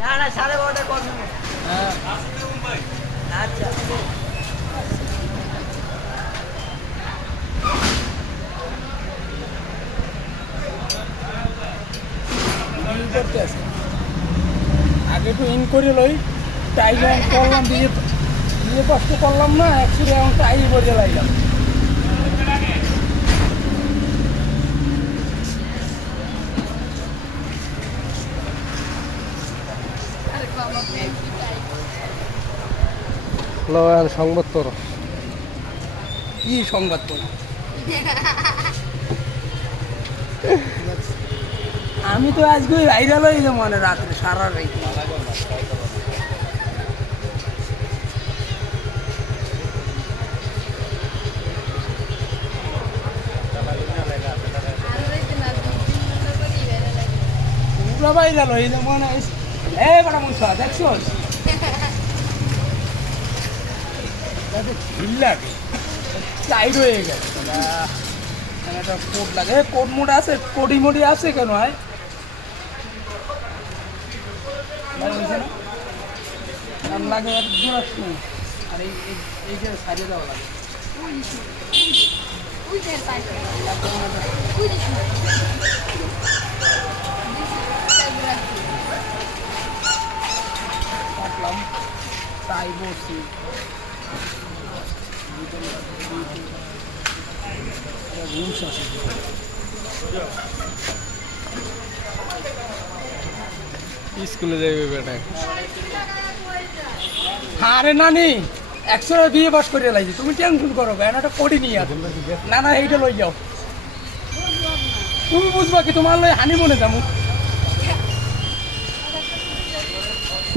না না 12:30 কর নেব। হ্যাঁ আচ্ছা ইন করতে আছে আগে তো ইন করে লই টাই যখন করলাম দিয়ে কষ্ট করলাম না একচুয়ালি এখন টাই বসে লাগলাম সংবাদ কি সংবাদ পড় আমি তো আজকে ভাইরাল হয়ে যাবো মানে রাত্রে সারা রাত পুরো ভাইরাল হয়ে যাবো মানে এই বড় মনসা দেখছো ঢিল লাগে টাইট হয়ে গেছে একটা কোট লাগে কোট মোট আছে কোটি মোটি আছে কেন হয় লাগে আর এই যে সারিয়ে দেওয়া লাগে কাটলাম তাই বলছি রুলস আছে স্কুলে যাইবে বেটা আরে নানি 100 বিয়ে পাস করে লাইছি তুমি টেনশন করো ব্যানাটা কোটি নিয়ে না না এইটা লই যাও তুমি বুঝবা কি তোমার লই হানি মনে যাবো